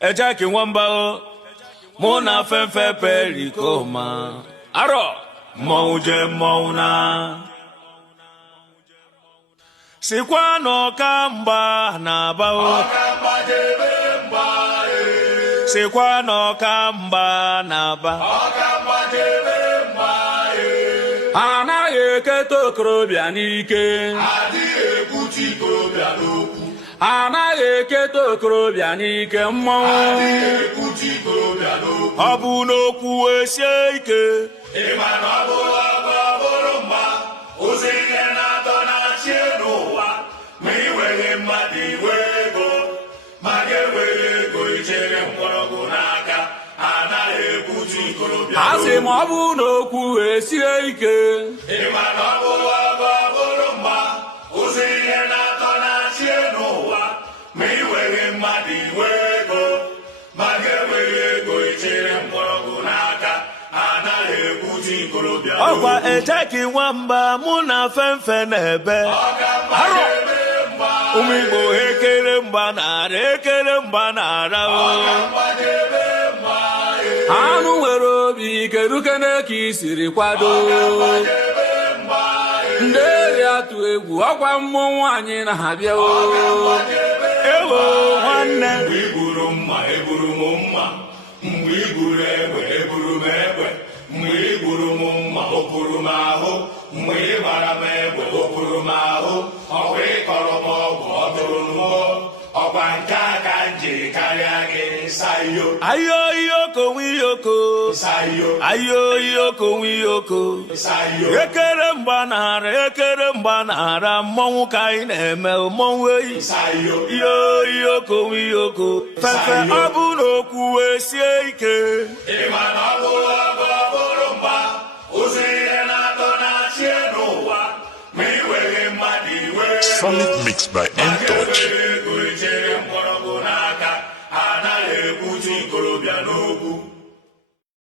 Ejeki nwamba mụ na fefe perikoma arọ mmọnwụ je mmọnwụ na sikwa n'ọka mba na-aba sikwa n'ọka mba na-aba anaghị eketa okorobịa n'ike anaghị eketa okorobịa n'ike mmọnwụ ọ bụ n'okwu esie ike ịma na ọ bụ ọgụ ọbụrụ mma ụzọ ihe na-atọ na-achị n'ụwa ma iwere mmadụ iwe ego ma ga-ewere ego ichere mgbọrọgwụ n'aka anaghị ekwuchi ikorobịa a sị ma ọ bụ n'okwu esie ike ịma na ọ bụ ọgụ ọbụrụ mma ụzọ ihe na-atọ na-achị n'ụwa ma iwere mmadụ iwe ego ma ga-ewere ego ichere mgbọrọgwụ n'aka anaghị ekwuchi ikorobịa ọkwa Ejeki nwamba mụ na fefe na-ebe ụmụ Igbo ekere mgba na-ara ekere mgba na-ara anụ nwere obi kerukene ka isiri kwado ndị eri atụ egwu ọkwa mmọnwụ anyị na-abịa ewo nwanne mgbe igburu mma eburu m mma mgbe igburu egbe eburu m egbe mgbe igburu m mma okpuru m ahụ mgbe ị gbara m egbe okpuru m ahụ ọkwa ịkọrọ m ọgwụ ọ tụrụ mmụọ ọkwa nke a ka m jiri karịa gị sayo ayo iyoko nwiyoko sayo ayo iyoko nwiyoko sayo ekere mgba na-ara ekere mgba na-ara mmọnwụ ka anyị na-eme mmọnwụ eyi sayo iyo iyoko nwiyoko fefe ọ bụ n'okwu esie ike ịma na ọ bụ ọgụ ọbụrụ mgba ụzọ ihe na-atọ na-achị n'ụwa ma iwere mmadụ iwe Solid mix by N-Touch. ego ichere mgbọrọgwụ n'aka anaghị ekwuchi ikorobịa n'okwu